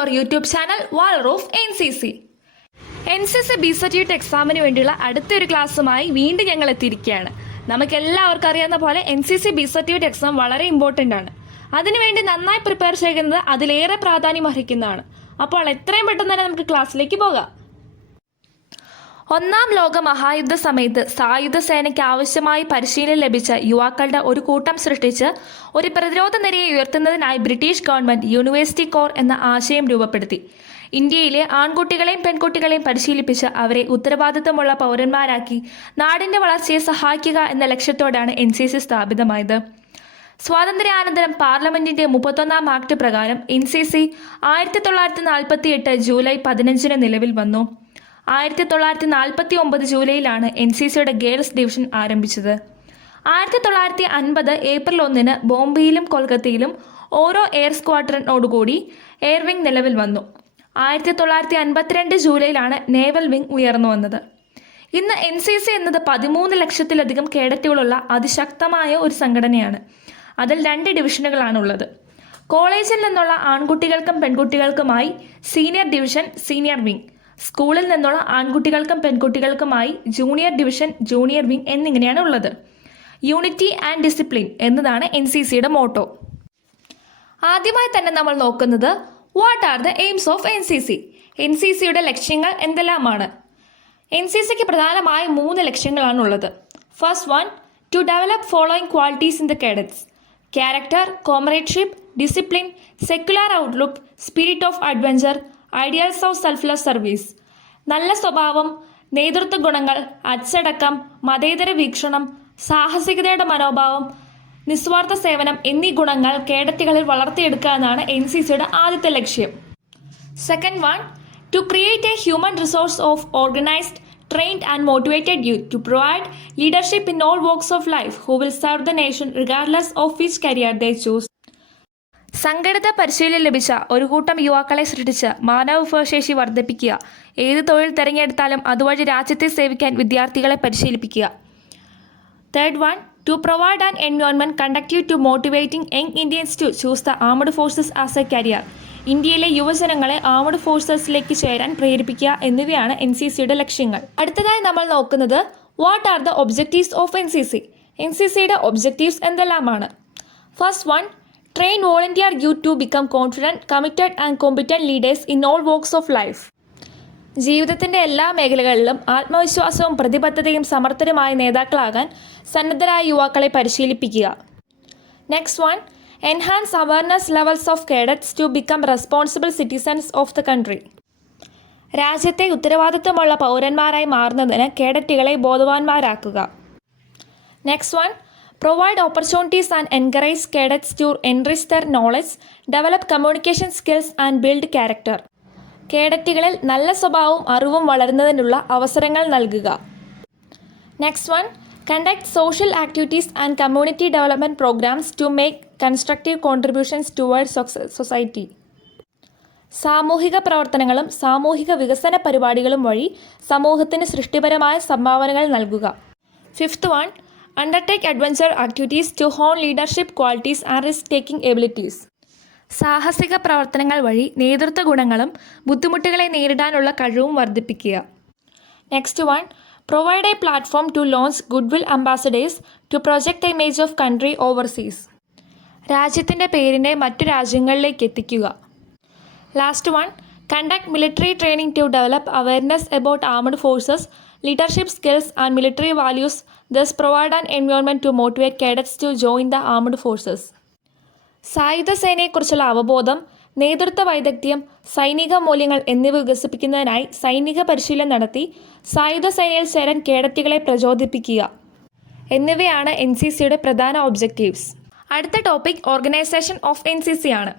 Your YouTube channel വാൾറൂഫ് NCC. NCC B certificate എക്സാമിന് വേണ്ടിയുള്ള അടുത്തൊരു ക്ലാസ്സുമായി വീണ്ടും ഞങ്ങൾ എത്തിയിരിക്കുകയാണ്. നമുക്ക് എല്ലാവർക്കും അറിയാവുന്ന പോലെ NCC ബി സർട്ടിഫിക്കറ്റ് എക്സാം വളരെ ഇമ്പോർട്ടൻ്റ് ആണ്. അതിനുവേണ്ടി നന്നായി പ്രിപ്പയർ ചെയ്യുന്നത് അതിലേറെ പ്രാധാന്യം അർഹിക്കുന്നതാണ്. അപ്പോൾ എത്രയും പെട്ടെന്ന് തന്നെ നമുക്ക് ക്ലാസ്സിലേക്ക് പോകാം. ഒന്നാം ലോക മഹായുദ്ധ സമയത്ത് സായുധ സേനയ്ക്ക് ആവശ്യമായി പരിശീലനം ലഭിച്ച യുവാക്കളുടെ ഒരു കൂട്ടം സൃഷ്ടിച്ച് ഒരു പ്രതിരോധ നിരയെ ഉയർത്തുന്നതിനായി ബ്രിട്ടീഷ് ഗവൺമെന്റ് യൂണിവേഴ്സിറ്റി കോർ എന്ന ആശയം രൂപപ്പെടുത്തി. ഇന്ത്യയിലെ ആൺകുട്ടികളെയും പെൺകുട്ടികളെയും പരിശീലിപ്പിച്ച് അവരെ ഉത്തരവാദിത്തമുള്ള പൗരന്മാരാക്കി നാടിന്റെ വളർച്ചയെ സഹായിക്കുക എന്ന ലക്ഷ്യത്തോടെയാണ് NCC സ്ഥാപിതമായത്. സ്വാതന്ത്ര്യാനന്തരം പാർലമെന്റിന്റെ 31ാം ആക്ട് പ്രകാരം NCC 1948 ജൂലൈ 15 നിലവിൽ വന്നു. 1949 ജൂലൈയിലാണ് NCCയുടെ ഗേൾസ് ഡിവിഷൻ ആരംഭിച്ചത്. 1950 ഏപ്രിൽ 1 ബോംബെയിലും കൊൽക്കത്തയിലും ഓരോ എയർ സ്ക്വാഡ്രനോടുകൂടി എയർ വിംഗ് നിലവിൽ വന്നു. 1952 ജൂലൈയിലാണ് നേവൽ വിംഗ് ഉയർന്നു വന്നത്. ഇന്ന് NCC എന്നത് 13 ലക്ഷത്തിലധികം കേഡറ്റുകളുള്ള അതിശക്തമായ ഒരു സംഘടനയാണ്. അതിൽ 2 ഡിവിഷനുകളാണുള്ളത്. കോളേജിൽ നിന്നുള്ള ആൺകുട്ടികൾക്കും പെൺകുട്ടികൾക്കുമായി സീനിയർ ഡിവിഷൻ, സീനിയർ വിംഗ്. സ്കൂളിൽ നിന്നുള്ള ആൺകുട്ടികൾക്കും പെൺകുട്ടികൾക്കുമായി ജൂനിയർ ഡിവിഷൻ, ജൂനിയർ വിംഗ് എന്നിങ്ങനെയാണ് ഉള്ളത്. യൂണിറ്റി ആൻഡ് ഡിസിപ്ലിൻ എന്നതാണ് NCCയുടെ മോട്ടോ. ആദ്യമായി തന്നെ നമ്മൾ നോക്കുന്നത് what are the aims of NCC. NCCയുടെ ലക്ഷ്യങ്ങൾ എന്തെല്ലാമാണ്? NCCക്ക് പ്രധാനമായി 3 ലക്ഷ്യങ്ങളാണുള്ളത്. First one, to develop following qualities in the cadets: character, comradeship, discipline, secular outlook, spirit of adventure, ideals of selfless service. നല്ല സ്വഭാവം, നേതൃത്വ ഗുണങ്ങൾ, അച്ചടക്കം, മതേതര വീക്ഷണം, സാഹസികതയുടെ മനോഭാവം, നിസ്വാർത്ഥ സേവനം എന്നീ ഗുണങ്ങൾ കേഡറ്റുകളിൽ വളർത്തിയെടുക്കുക എന്നാണ് NCCയുടെ ആദ്യത്തെ ലക്ഷ്യം. Second one, to create a human resource of organised, trained and motivated youth to provide leadership in all walks of life who will serve the nation regardless of which career they choose. സംഘടിത പരിശീലനം ലഭിച്ച ഒരു കൂട്ടം യുവാക്കളെ സൃഷ്ടിച്ച് മാനവവിഭവശേഷി വർദ്ധിപ്പിക്കുക. ഏത് തൊഴിൽ തിരഞ്ഞെടുത്താലും അതുവഴി രാജ്യത്തെ സേവിക്കാൻ വിദ്യാർത്ഥികളെ പരിശീലിപ്പിക്കുക. Third one, to provide an environment conductive to motivating young Indians to choose the armed forces as a career. ഇന്ത്യയിലെ യുവജനങ്ങളെ ആർമഡ് ഫോഴ്സസിലേക്ക് ചേരാൻ പ്രേരിപ്പിക്കുക എന്നിവയാണ് NCCയുടെ ലക്ഷ്യങ്ങൾ. അടുത്തതായി നമ്മൾ നോക്കുന്നത് what are the objectives of NCC. NCCയുടെ ഒബ്ജക്റ്റീവ്സ് എന്തെല്ലാമാണ്? First one, train volunteer youth to become confident, committed and competent leaders in all walks of life. ജീവിതത്തിൻ്റെ എല്ലാ മേഖലകളിലും ആത്മവിശ്വാസവും പ്രതിബദ്ധതയും സമർത്ഥരുമായ നേതാക്കളാകാൻ സന്നദ്ധരായ യുവാക്കളെ പരിശീലിപ്പിക്കുക. Next one, enhance awareness levels of cadets to become responsible citizens of the country. രാജ്യത്തെ ഉത്തരവാദിത്തമുള്ള പൗരന്മാരായി മാറുന്നതിന് കേഡറ്റുകളെ ബോധവാന്മാരാക്കുക. Next one, provide opportunities and encourage cadets to enrich there knowledge, develop communication skills and build character. കേഡറ്റുകളിൽ നല്ല സ്വഭാവവും അറിവും വളരുന്നതിനുള്ള അവസരങ്ങൾ നൽകുക. Next one, conduct social activities and community development programs to make constructive contributions towards society. സാമൂഹിക പ്രവർത്തനങ്ങളും സാമൂഹിക വികസന പരിപാടികളും വഴി സമൂഹത്തിന് സൃഷ്ടിപരമായ സംഭാവനകൾ നൽകുക. Fifth one, undertake adventure activities to hone leadership qualities and risk-taking abilities. സാഹസിക പ്രവർത്തനങ്ങൾ വഴി നേതൃത്വ ഗുണങ്ങളും ബുദ്ധിമുട്ടുകളെ നേരിടാനുള്ള കഴിവും വർദ്ധിപ്പിക്കുക. Next one, provide a platform to launch goodwill ambassadors to project the image of country overseas. രാജ്യത്തിൻ്റെ പേരിനെ മറ്റു രാജ്യങ്ങളിലേക്ക് എത്തിക്കുക. Last one, conduct military training to develop awareness about armed forces, leadership skills and military values, thus provide an environment to motivate cadets to join the armed forces. സായുധ സേനയെക്കുറിച്ചുള്ള അവബോധം, നേതൃത്വ വൈദഗ്ധ്യം, സൈനിക മൂല്യങ്ങൾ എന്നിവ വികസിപ്പിക്കുന്നതിനായി സൈനിക പരിശീലനം നടത്തി സായുധ സേനയിൽ ചേരാൻ കേഡറ്റുകളെ പ്രചോദിപ്പിക്കുക എന്നിവയാണ് NCCയുടെ പ്രധാന ഒബ്ജക്റ്റീവ്സ്. അടുത്ത ടോപ്പിക് ഓർഗനൈസേഷൻ ഓഫ് NCC ആണ്.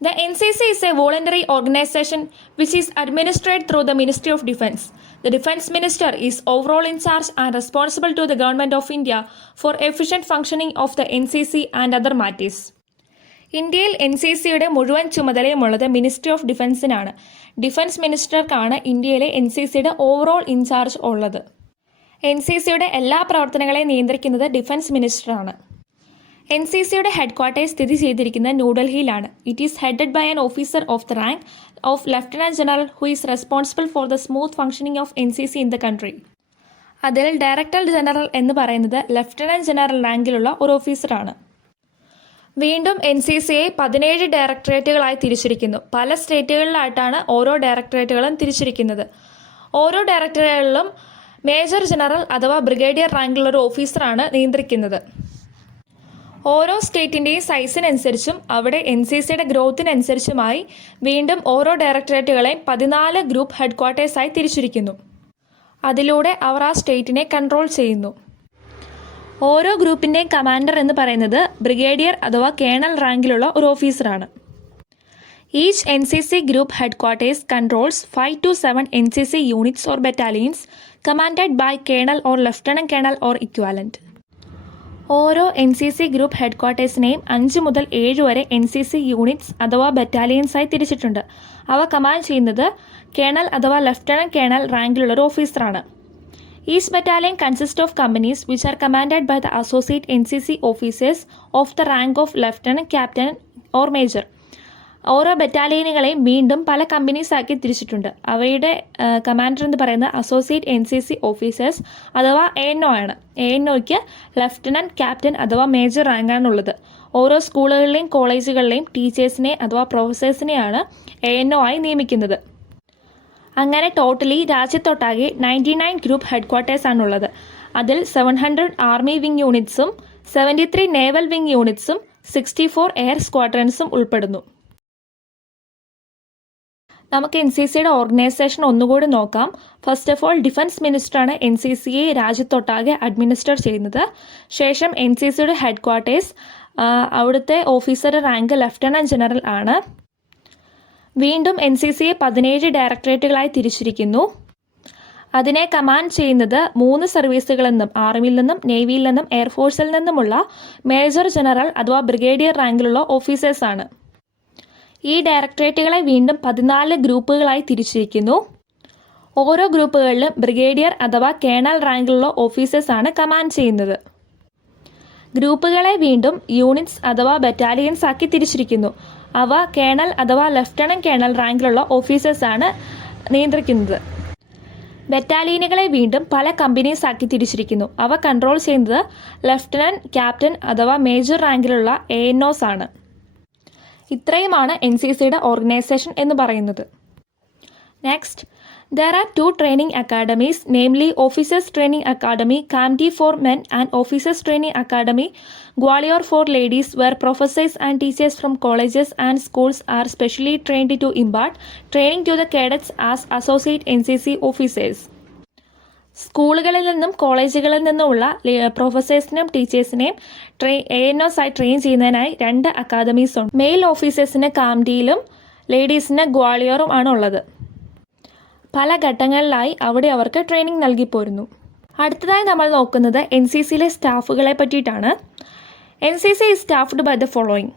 The NCC is a voluntary organization which is administered through the Ministry of Defence. The Defence Minister is overall in charge and responsible to the Government of India for efficient functioning of the NCC and other matters. ഇന്ത്യയിൽ NCCയുടെ മുഴുവൻ ചുമതലയുമുള്ളത് ministry of ഡിഫൻസിനാണ്. Defence മിനിസ്റ്റർക്കാണ് ഇന്ത്യയിലെ NCCയുടെ overall in charge ഉള്ളത്. NCCയുടെ എല്ലാ പ്രവർത്തനങ്ങളെയും നിയന്ത്രിക്കുന്നത് defence മിനിസ്റ്ററാണ്. NCCയുടെ headquarters സ്ഥിതി ചെയ്തിരിക്കുന്നത് ന്യൂഡൽഹിയിലാണ്. It is headed by an officer of the rank of lieutenant general who is responsible for the smooth functioning of NCC in the country. അതിൽ director general എന്ന് പറയുന്നത് ലഫ്റ്റനന്റ് ജനറൽ റാങ്കിലുള്ള ഒരു ഓഫീസറാണ്. വീണ്ടും NCCയെ 17 ഡയറക്ടറേറ്റുകളായി തിരിച്ചിരിക്കുന്നു. പല സ്റ്റേറ്റുകളിലായിട്ടാണ് ഓരോ ഡയറക്ടറേറ്റുകളും തിരിച്ചിരിക്കുന്നത്. ഓരോ ഡയറക്ടറേറ്റുകളിലും മേജർ ജനറൽ അഥവാ ബ്രിഗേഡിയർ റാങ്കിലുള്ള ഒരു ഓഫീസറാണ് നിയന്ത്രിക്കുന്നത്. ഓരോ സ്റ്റേറ്റിൻ്റെയും സൈസിനനുസരിച്ചും അവിടെ NCCയുടെ ഗ്രോത്തിനനുസരിച്ചുമായി വീണ്ടും ഓരോ ഡയറക്ടറേറ്റുകളെയും 14 ഗ്രൂപ്പ് ഹെഡ്ക്വാർട്ടേഴ്സായി തിരിച്ചിരിക്കുന്നു. അതിലൂടെ അവർ ആ സ്റ്റേറ്റിനെ കൺട്രോൾ ചെയ്യുന്നു. ഓരോ ഗ്രൂപ്പിൻ്റെയും കമാൻഡർ എന്ന് പറയുന്നത് ബ്രിഗേഡിയർ അഥവാ കേണൽ റാങ്കിലുള്ള ഒരു ഓഫീസറാണ്. Each NCC group headquarters controls 5 to 7 NCC units or battalions commanded by colonel or lieutenant colonel or equivalent. ഓരോ NCC ഗ്രൂപ്പ് ഹെഡ്ക്വാർട്ടേഴ്സിനെയും 5 മുതൽ 7 വരെ NCC യൂണിറ്റ്സ് അഥവാ ബറ്റാലിയൻസായി തിരിച്ചിട്ടുണ്ട്. അവ കമാൻഡ് ചെയ്യുന്നത് കേണൽ അഥവാ ലഫ്റ്റനന്റ് കേണൽ റാങ്കിലുള്ള ഒരു ഓഫീസറാണ്. Each battalion consists of companies which are commanded by the associate NCC officers of the rank of lieutenant, captain or major. ഓരോ ബറ്റാലിയനുകളെയും വീണ്ടും പല കമ്പനീസ് ആക്കി തിരിച്ചിട്ടുണ്ട്. അവയുടെ കമാൻഡർ എന്ന് പറയുന്നത് അസോസിയേറ്റ് NCC ഓഫീസേഴ്സ് അഥവാ ANO ആണ്. ANOയ്ക്ക് ലഫ്റ്റനന്റ്, ക്യാപ്റ്റൻ അഥവാ മേജർ റാങ്കാണുള്ളത്. ഓരോ സ്കൂളുകളിലെയും കോളേജുകളിലെയും ടീച്ചേഴ്സിനെ അഥവാ പ്രൊഫസേഴ്സിനെയാണ് ANO ആയി നിയമിക്കുന്നത്. അങ്ങനെ ടോട്ടലി രാജ്യത്തൊട്ടാകെ 99 ഗ്രൂപ്പ് ഹെഡ്ക്വാർട്ടേഴ്സ് ആണുള്ളത്. അതിൽ 700 ആർമി വിങ് യൂണിറ്റ്സും 73 നേവൽ വിങ് യൂണിറ്റ്സും 64 എയർ സ്ക്വാഡ്രൻസും ഉൾപ്പെടുന്നു. നമുക്ക് NCCയുടെ ഓർഗനൈസേഷൻ ഒന്നുകൂടി നോക്കാം. ഫസ്റ്റ് ഓഫ് ഓൾ ഡിഫൻസ് മിനിസ്റ്ററാണ് NCCയെ രാജ്യത്തൊട്ടാകെ അഡ്മിനിസ്റ്റർ ചെയ്യുന്നത്. ശേഷം NCCയുടെ ഹെഡ്ക്വാർട്ടേഴ്സ് അവിടുത്തെ ഓഫീസർ റാങ്ക് ലഫ്റ്റനന്റ് ജനറൽ ആണ്. വീണ്ടും NCCയെ 17 ഡയറക്ടറേറ്റുകളായി തിരിച്ചിരിക്കുന്നു. അതിനെ കമാൻഡ് ചെയ്യുന്നത് 3 സർവീസുകളിൽ നിന്നും ആർമിയിൽ നിന്നും നേവിയിൽ നിന്നും എയർഫോഴ്സിൽ നിന്നുമുള്ള മേജർ ജനറൽ അഥവാ ബ്രിഗേഡിയർ റാങ്കിലുള്ള ഓഫീസേഴ്സാണ്. ഈ ഡയറക്ടറേറ്റുകളെ വീണ്ടും 14 ഗ്രൂപ്പുകളായി തിരിച്ചിരിക്കുന്നു. ഓരോ ഗ്രൂപ്പുകളിലും ബ്രിഗേഡിയർ അഥവാ കേണൽ റാങ്കിലുള്ള ഓഫീസേഴ്സാണ് കമാൻഡ് ചെയ്യുന്നത്. ഗ്രൂപ്പുകളെ വീണ്ടും യൂണിറ്റ്സ് അഥവാ ബറ്റാലിയൻസ് ആക്കി തിരിച്ചിരിക്കുന്നു. അവ കേണൽ അഥവാ ലഫ്റ്റനന്റ് കേണൽ റാങ്കിലുള്ള ഓഫീസേഴ്സാണ് നിയന്ത്രിക്കുന്നത്. ബറ്റാലിയനുകളെ വീണ്ടും പല കമ്പനീസ് ആക്കി തിരിച്ചിരിക്കുന്നു. അവ കൺട്രോൾ ചെയ്യുന്നത് ലഫ്റ്റനന്റ്, ക്യാപ്റ്റൻ അഥവാ മേജർ റാങ്കിലുള്ള ANOs ആണ്. ഇത്രയുമാണ് NCCയുടെ ഓർഗനൈസേഷൻ എന്ന് പറയുന്നത്. Next, there are 2 training academies, namely Officers Training Academy, Kamti for Men, and Officers Training Academy, Gwalior for Ladies, where professors and teachers from colleges and schools are specially trained to impart training to the cadets as associate NCC officers. സ്കൂളുകളിൽ നിന്നും കോളേജുകളിൽ നിന്നുമുള്ള പ്രൊഫസേഴ്സിനെയും ടീച്ചേഴ്സിനെയും ANOs ആയി train ചെയ്യുന്നതിനായി 2 academies ഉണ്ട്. Mail ഓഫീസേഴ്സിന് കാംതിയിലും ലേഡീസിന് ഗ്വാളിയോറും ആണ് ഉള്ളത്. പല ഘട്ടങ്ങളിലായി അവിടെ അവർക്ക് ട്രെയിനിങ് നൽകി പോരുന്നു. അടുത്തതായി നമ്മൾ നോക്കുന്നത് NCCയിലെ സ്റ്റാഫുകളെ പറ്റിയിട്ടാണ്. NCC is staffed by the following: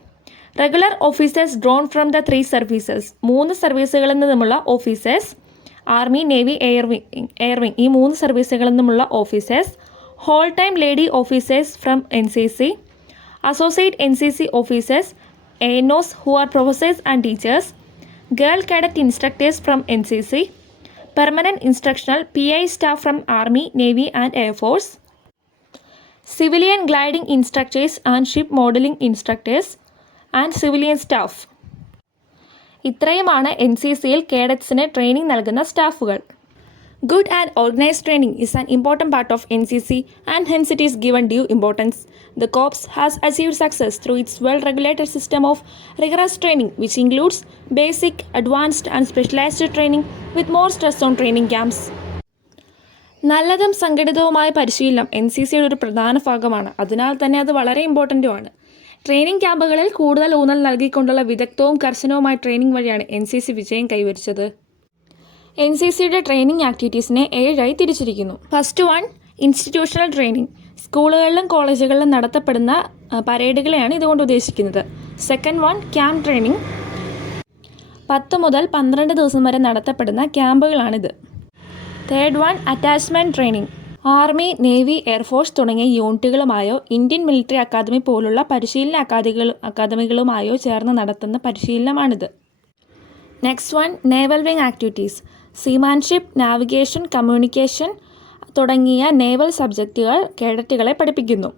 regular officers drawn from the 3 services, 3 സർവീസുകളിൽ നിന്നുമുള്ള ഓഫീസേഴ്സ്, ആർമി, നേവി, എയർവിങ് ഈ 3 സർവീസുകളിൽ നിന്നുമുള്ള officers, whole time lady officers from NCC, associate NCC officers, ANOs who are professors and teachers, girl cadet instructors from NCC, permanent instructional PI staff from Army, Navy and Air Force, civilian gliding instructors and ship modeling instructors, and civilian staff. ഇത്രയുമാണ് NCCയിൽ കേഡറ്റ്സിന് training നൽകുന്ന സ്റ്റാഫുകൾ. Good and organized training is an important part of NCC and hence it is given due importance. The Corps has achieved success through its well-regulated system of rigorous training which includes basic, advanced and specialized training with more stress on training camps. നല്ലതും സംഘടിതവുമായ പരിശീലനം NCCയുടെ ഒരു പ്രധാന ഭാഗമാണ്. അതിനാൽ തന്നെ അത് വളരെ ഇമ്പോർട്ടൻറ്റുമാണ്. Training ക്യാമ്പുകളിൽ കൂടുതൽ ഊന്നൽ നൽകിക്കൊണ്ടുള്ള വിദഗ്ധവും കർശനവുമായ ട്രെയിനിങ് വഴിയാണ് NCC വിജയം കൈവരിച്ചത്. NCCയുടെ ട്രെയിനിങ് ആക്ടിവിറ്റീസിനെ 7 ആയി തിരിച്ചിരിക്കുന്നു. First 1 institutional training. സ്കൂളുകളിലും കോളേജുകളിലും നടത്തപ്പെടുന്ന പരേഡുകളെയാണ് ഇതുകൊണ്ട് ഉദ്ദേശിക്കുന്നത്. Second 1 camp training. 10 മുതൽ 12 ദിവസം വരെ നടത്തപ്പെടുന്ന ക്യാമ്പുകളാണിത്. Third 1 attachment training. Army, navy, air force തുടങ്ങിയ യൂണിറ്റുകളുമായോ ഇന്ത്യൻ മിലിറ്ററി അക്കാദമി പോലുള്ള പരിശീലന അക്കാദമികളുമായോ ചേർന്ന് നടത്തുന്ന പരിശീലനമാണിത്. Next one, naval wing activities. Seamanship, navigation, communication തുടങ്ങിയ നേവൽ സബ്ജക്റ്റുകൾ കേഡറ്റുകളെ പഠിപ്പിക്കുന്നു.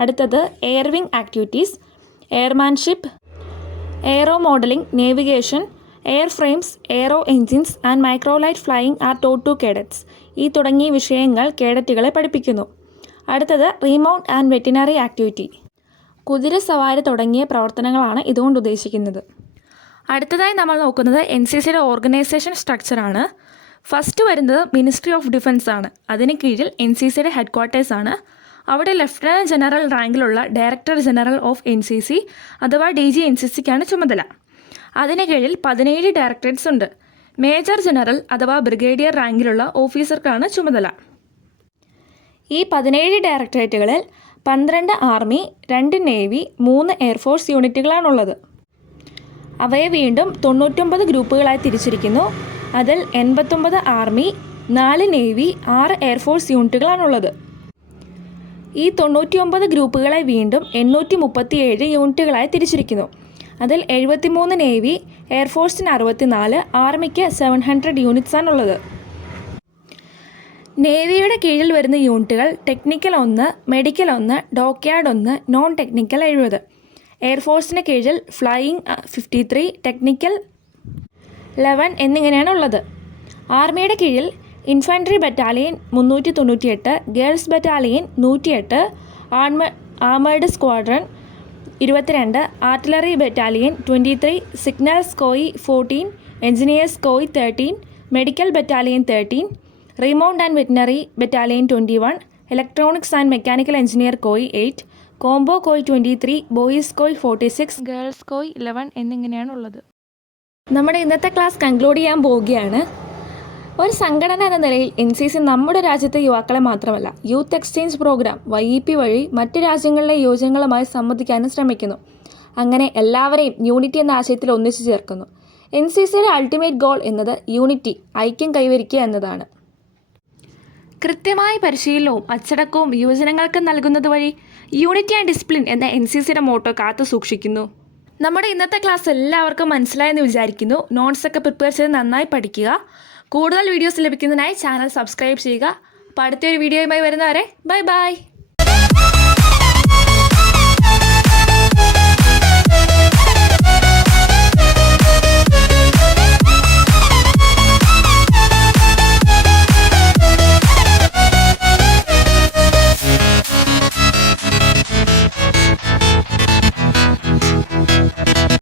അടുത്തത് air wing activities. Airmanship, aero modelling, navigation, air frames, aero engines and microlight flying are taught to cadets. ഈ തുടങ്ങിയ വിഷയങ്ങൾ കേഡറ്റുകളെ പഠിപ്പിക്കുന്നു. അടുത്തത് റീമൗണ്ട് ആൻഡ് വെറ്റിനറി ആക്ടിവിറ്റി. കുതിര സവാരി തുടങ്ങിയ പ്രവർത്തനങ്ങളാണ് ഇതുകൊണ്ട് ഉദ്ദേശിക്കുന്നത്. അടുത്തതായി നമ്മൾ നോക്കുന്നത് NCCയുടെ ഓർഗനൈസേഷൻ സ്ട്രക്ചറാണ്. ഫസ്റ്റ് വരുന്നത് മിനിസ്ട്രി ഓഫ് ഡിഫൻസ് ആണ്. അതിന് കീഴിൽ NCCയുടെ ഹെഡ്ക്വാർട്ടേഴ്സാണ്. അവിടെ ലഫ്റ്റനൻറ്റ് ജനറൽ റാങ്കിലുള്ള ഡയറക്ടർ ജനറൽ ഓഫ് NCC അഥവാ DG NCCക്കാണ് ചുമതല. അതിന് കീഴിൽ 17 ഡയറക്ടറേറ്റ്സ് ഉണ്ട്. മേജർ ജനറൽ അഥവാ ബ്രിഗേഡിയർ റാങ്കിലുള്ള ഓഫീസർക്കാണ് ചുമതല. ഈ 17 ഡയറക്ടറേറ്റുകളിൽ 12 ആർമി, 2 നേവി, 3 എയർഫോഴ്സ് യൂണിറ്റുകളാണുള്ളത്. അവയെ വീണ്ടും 99 ഗ്രൂപ്പുകളായി തിരിച്ചിരിക്കുന്നു. അതിൽ 89 ആർമി, 4 നേവി, 6 എയർഫോഴ്സ് യൂണിറ്റുകളാണുള്ളത്. ഈ 99 ഗ്രൂപ്പുകളെ വീണ്ടും 837 യൂണിറ്റുകളായി തിരിച്ചിരിക്കുന്നു. അതിൽ 73 നേവി, എയർഫോഴ്സിന് 64, ആർമിക്ക് 700 യൂണിറ്റ്സാണുള്ളത്. നേവിയുടെ കീഴിൽ വരുന്ന യൂണിറ്റുകൾ technical 1, medical 1, dockyard 1, non technical 70. എയർഫോഴ്സിന് കീഴിൽ ഫ്ലൈയിങ് 53, ടെക്നിക്കൽ 11 എന്നിങ്ങനെയാണുള്ളത്. ആർമിയുടെ കീഴിൽ infantry battalion 398, girls battalion 108, armoured squadron 22, artillery battalion 23, signal coy 14, engineers coy 13, medical battalion 13, remount and veterinary battalion 21, electronics and mechanical engineer coy 8, combo Koi 23, boys Koi 46, girls കോയി 11 എന്നിങ്ങനെയാണുള്ളത്. നമ്മുടെ ഇന്നത്തെ class conclude ചെയ്യാൻ പോവുകയാണ്. ഒരു സംഘടന എന്ന നിലയിൽ NCC നമ്മുടെ രാജ്യത്തെ യുവാക്കളെ മാത്രമല്ല യൂത്ത് എക്സ്ചേഞ്ച് പ്രോഗ്രാം YEP വഴി മറ്റ് രാജ്യങ്ങളിലെ യുവജനങ്ങളുമായി സംവദിക്കാനും ശ്രമിക്കുന്നു. അങ്ങനെ എല്ലാവരെയും യൂണിറ്റി എന്ന ആശയത്തിൽ ഒന്നിച്ചു ചേർക്കുന്നു. NCCയുടെ അൾട്ടിമേറ്റ് ഗോൾ എന്നത് യൂണിറ്റി, ഐക്യം കൈവരിക്കുക എന്നതാണ്. കൃത്യമായ പരിശീലനവും അച്ചടക്കവും യുവജനങ്ങൾക്ക് നൽകുന്നത് വഴി യൂണിറ്റി ആൻഡ് ഡിസിപ്ലിൻ എന്ന NCCയുടെ മോട്ടോ കാത്തു സൂക്ഷിക്കുന്നു. നമ്മുടെ ഇന്നത്തെ ക്ലാസ് എല്ലാവർക്കും മനസ്സിലായെന്ന് വിചാരിക്കുന്നു. നോട്ട്സൊക്കെ പ്രിപ്പയർ ചെയ്ത് നന്നായി പഠിക്കുക. കൂടുതൽ വീഡിയോസ് ലഭിക്കുന്നതിനായി ചാനൽ സബ്സ്ക്രൈബ് ചെയ്യുക. അപ്പോൾ അടുത്തൊരു വീഡിയോയുമായി വരുന്നവരെ ബൈ ബൈ.